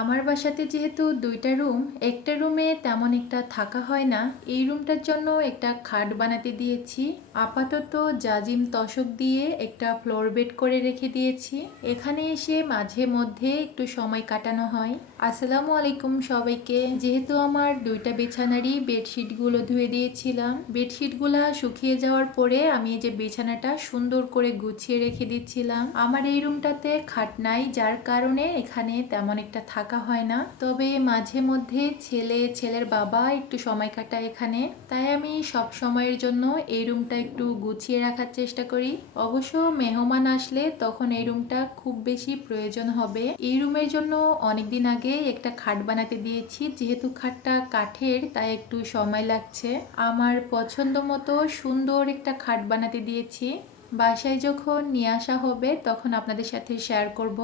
আমার বাসাতে যেহেতু ২টা রুম, একটা রুমে তেমন একটা থাকা হয় না। এই রুমটার জন্য একটা খাট বানাতে দিয়েছি। আপাতত জাজিম তোশক দিয়ে একটা ফ্লোর বেড করে রেখে দিয়েছি। এখানে এসে মাঝে মধ্যে একটু সময় কাটানো হয়। আসসালামু আলাইকুম সবাইকে। যেহেতু আমার ২টা বিছানারই বেডশিটগুলো ধুয়ে দিয়েছিলাম, বেডশিটগুলো শুকিয়ে যাওয়ার পরে আমি এই যে বিছানাটা সুন্দর করে গুছিয়ে রেখে দিচ্ছিলাম। আমার এই রুমটাতে খাট নাই, যার কারণে এখানে তেমন একটা থাকা হয় না। তবে মাঝে মধ্যে ছেলের বাবা একটু সময় কাটায় এখানে, তাই আমি সব সময়ের জন্য এই রুমটা একটু গুছিয়ে রাখার চেষ্টা করি। অবশ্য মেহমান আসলে তখন এই রুমটা খুব বেশি প্রয়োজন হবে। এই রুমের জন্য অনেকদিন আগে একটা খাট বানাতে দিয়েছি। যেহেতু খাটটা কাঠের, তাই একটু সময় লাগছে। আমার পছন্দ মতো সুন্দর একটা খাট বানাতে দিয়েছি। বাসায় যখন নিয়ে আসা হবে তখন আপনাদের সাথে শেয়ার করব।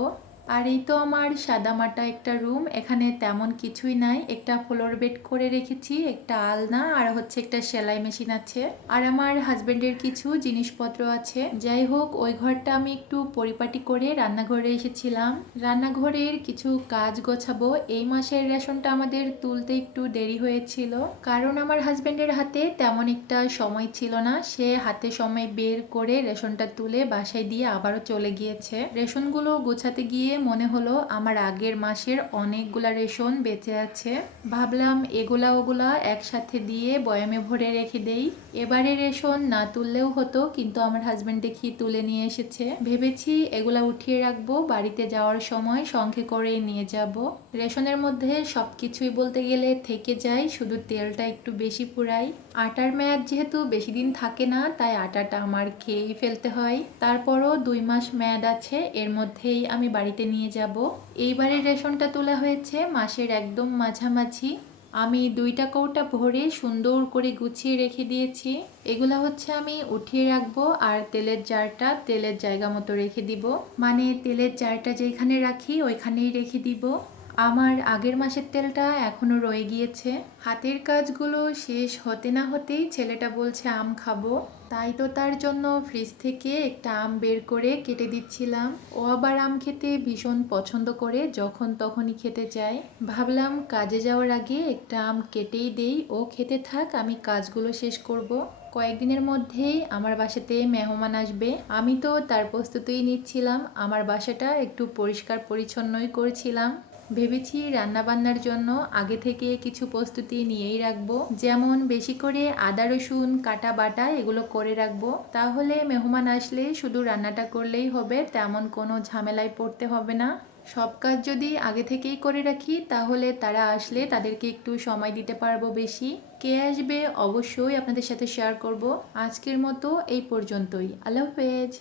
আর এই তো আমার সাদামাটা একটা রুম, এখানে তেমন কিছুই নাই। একটা ফ্লোর বেড করে রেখেছি, একটা আলনা, আর হচ্ছে একটা সেলাই মেশিন আছে, আর আমার হাজবেন্ডের কিছু জিনিসপত্র আছে। যাই হোক, ওই ঘরটা আমি একটু পরিপাটি করে রান্নাঘরে এসেছিলাম। রান্নাঘরের কিছু কাজ গোছাবো। এই মাসের রেশনটা আমাদের তুলতে একটু দেরি হয়েছিল, কারণ আমার হাজবেন্ডের হাতে তেমন একটা সময় ছিল না। সে হাতে সময় বের করে রেশনটা তুলে বাসায় দিয়ে আবারও চলে গিয়েছে। রেশনগুলো গোছাতে গিয়ে মনে হলো আমার আগের মাসের অনেকগুলা রেশন বেঁচে আছে। ভাবলাম এগুলা ওগুলা একসাথে দিয়ে বয়ামে ভরে রেখে দেই। এবারে রেশন না তুললেও হতো, কিন্তু আমার হাজবেন্ড দেখি তুলে নিয়ে এসেছে। ভেবেছি এগুলা উঠিয়ে রাখবো, বাড়িতে যাওয়ার সময় সঙ্গে করে নিয়ে যাব। রেশনের মধ্যে সবকিছুই বলতে গেলে থেকে যায়, শুধু তেলটা একটু বেশি পুরাই। আটার মেয়াদ যেহেতু বেশি দিন থাকে না, তাই আটাটা আমার খেয়েই ফেলতে হয়। তারপরও ২ মাস মেয়াদ আছে, এর মধ্যেই আমি বাড়িতে নিয়ে যাব। এইবারে রেশনটা তোলা হয়েছে মাসের একদম মাঝামাঝি। আমি ২টা কৌটা ভরে সুন্দর করে গুছিয়ে রেখে দিয়েছি। এগুলা হচ্ছে আমি উঠিয়ে রাখবো, আর তেলের জারটা তেলের জায়গা মতো রেখে দিব। মানে তেলের জারটা যেখানে রাখি ওইখানেই রেখে দিব। আমার আগের মাসের তেলটা এখনো রয়ে গিয়েছে। হাতের কাজগুলো শেষ হতে না হতেই ছেলেটা বলছে আম খাবো, তাই তো তার জন্য ফ্রিজ থেকে একটা আম বের করে কেটে দিচ্ছিলাম। ও আবার আম খেতে ভীষণ পছন্দ করে, যখন তখনই খেতে চায়। ভাবলাম কাজে যাওয়ার আগে একটা আম কেটেই দেই, ও খেতে থাক, আমি কাজগুলো শেষ করব। কয়েকদিনের মধ্যেই আমার বাসাতে মেহমান আসবে। আমি তো তার প্রস্তুতিই নিচ্ছিলাম। আমার বাসাটা একটু পরিষ্কার পরিচ্ছন্নই করছিলাম। ভেবেছি রান্নাবান্নার জন্য আগে থেকে কিছু প্রস্তুতি নিয়েই রাখবো, যেমন বেশি করে আদা রসুন কাটা বাটা এগুলো করে রাখবো। তাহলে মেহমান আসলে শুধু রান্নাটা করলেই হবে, তেমন কোনো ঝামেলায় পড়তে হবে না। সব কাজ যদি আগে থেকেই করে রাখি, তাহলে তারা আসলে তাদেরকে একটু সময় দিতে পারবো বেশি। কে আসবে অবশ্যই আপনাদের সাথে শেয়ার করব। আজকের মতো এই পর্যন্তই। আল্লাহ হাফেজ।